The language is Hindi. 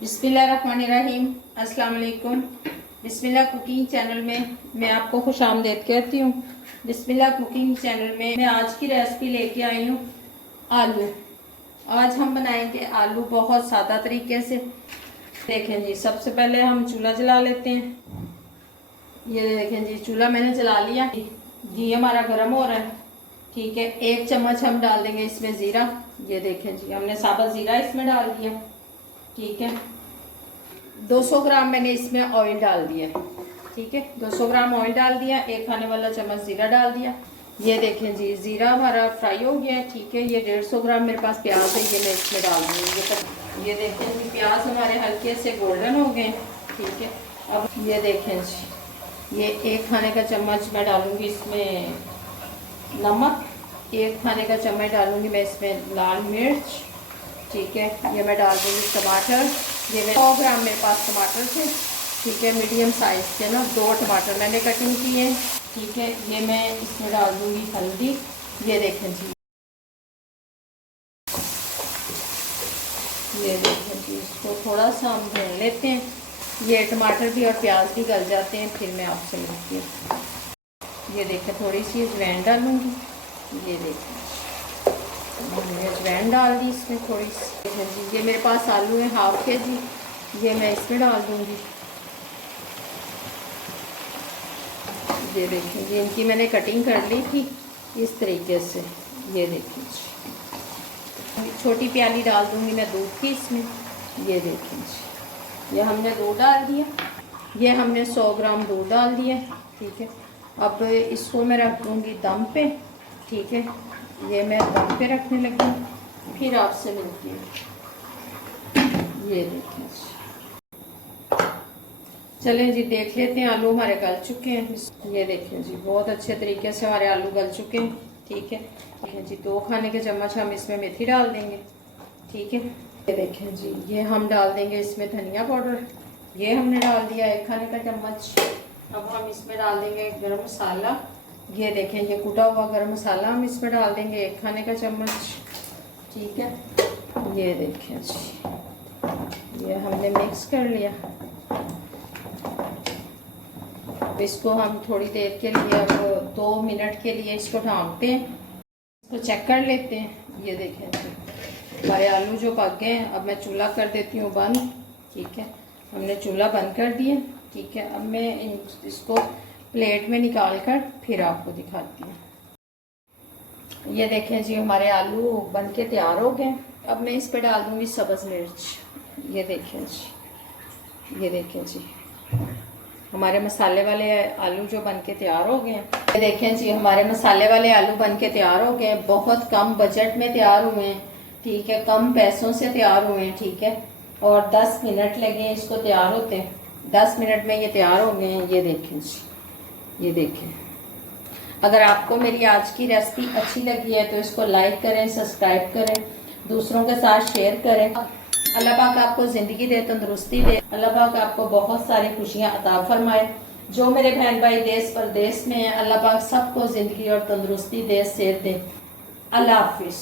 बिस्मिल्लाहिर्रहमानिर्रहीम। अस्सलाम वालेकुम। बिस्मिल्लाह कुकिंग चैनल में मैं आपको खुश आमदीद कहती हूँ। बिस्मिल्लाह कुकिंग चैनल में मैं आज की रेसिपी लेके आई हूँ आलू। आज हम बनाएंगे आलू बहुत सादा तरीके से। देखें जी, सबसे पहले हम चूल्हा जला लेते हैं। ये देखें जी, चूल्हा मैंने जला लिया। घी हमारा गर्म हो रहा है। ठीक है, 1 चम्मच हम डाल देंगे इसमें ज़ीरा। ये देखें जी, हमने साबुत ज़ीरा इसमें डाल दिया। ठीक है, 200 ग्राम मैंने इसमें ऑयल डाल दिया। ठीक है, 200 ग्राम ऑयल डाल दिया। 1 खाने वाला चम्मच ज़ीरा डाल दिया। ये देखें जी, ज़ीरा हमारा फ्राई हो गया है। ठीक है, ये 150 ग्राम मेरे पास प्याज है, ये मैं इसमें डाल दूँगी। ये देखें जी, प्याज हमारे हल्के से गोल्डन हो गए। ठीक है, अब ये देखें जी, ये 1 खाने का चम्मच मैं डालूँगी इसमें नमक। 1 खाने का चम्मच डालूँगी मैं इसमें लाल मिर्च। ठीक है, ये मैं डाल दूँगी टमाटर। ये 100 ग्राम मेरे पास टमाटर थे। ठीक है, मीडियम साइज़ के ना 2 टमाटर मैंने कटिंग किए। ठीक है, ये मैं इसमें डाल दूँगी हल्दी। ये देखें जी, ये देखें जी, इसको थोड़ा सा हम भून लेते हैं। ये टमाटर भी और प्याज भी गल जाते हैं, फिर मैं आपसे मिलती हूँ। ये देखें, थोड़ी सी अजवाइन डालूँगी। ये देखें, मैंने अजवाइन डाल दी इसमें थोड़ी सी। जी, ये मेरे पास आलू है हाफ के जी, ये मैं इसमें डाल दूँगी। ये देखिए, ये इनकी मैंने कटिंग कर ली थी इस तरीके से। ये देखिए, छोटी प्याली डाल दूँगी मैं दूध की इसमें। ये देखिए, ये हमने दूध डाल दिया। ये हमने 100 ग्राम दूध डाल दिया। ठीक है, अब इसको मैं रख दूँगी दम पे। ठीक है, ये मैं दम पे रखने लगी, फिर आपसे मिलती हूँ। ये देखें, चलें जी, देख लेते हैं। आलू हमारे गल चुके हैं। ये देखें जी, बहुत अच्छे तरीके से हमारे आलू गल चुके हैं। ठीक है जी, 2 खाने के चम्मच हम इसमें मेथी डाल देंगे। ठीक है, ये देखें जी, ये हम डाल देंगे इसमें धनिया पाउडर। ये हमने डाल दिया 1 खाने का चम्मच। अब हम इसमें डाल देंगे गरम मसाला। ये देखें, ये कुटा हुआ गरम मसाला हम इसमें डाल देंगे 1 खाने का चम्मच। ठीक है, ये देखें जी, ये हमने मिक्स कर लिया। इसको हम थोड़ी देर के लिए, अब 2 मिनट के लिए इसको ढाँपते हैं। इसको चेक कर लेते हैं। ये देखें जी, हमारे आलू जो पक गए हैं। अब मैं चूल्हा कर देती हूँ बंद। ठीक है, हमने चूल्हा बंद कर दिया। ठीक है, अब मैं इसको प्लेट में निकाल कर फिर आपको दिखाती हूँ। ये देखें जी, हमारे आलू बन के तैयार हो गए। अब मैं इस पर डाल दूँगी सब्ज़ मिर्च। ये देखें जी, ये देखें जी, हमारे मसाले वाले आलू जो बन के तैयार हो गए हैं। ये देखें जी, हमारे मसाले वाले आलू बन के तैयार हो गए हैं। बहुत कम बजट में तैयार हुए हैं। ठीक है, कम पैसों से तैयार हुए हैं। ठीक है, और 10 मिनट लगे हैं इसको तैयार होते हैं। 10 मिनट में ये तैयार हो गए हैं। ये देखें जी, ये देखें। अगर आपको मेरी आज की रेसिपी अच्छी लगी है तो इसको लाइक करें, सब्सक्राइब करें, दूसरों के साथ शेयर करें। अल्लाह पाक आपको ज़िंदगी दे, तंदुरुस्ती दे। अल्लाह पाक आपको बहुत सारी खुशियाँ अता फरमाए। जो मेरे बहन भाई देश परदेश में हैं, अल्लाह पाक सबको ज़िंदगी और तंदुरुस्ती दे, सेहत दे। अल्लाह हाफिज़।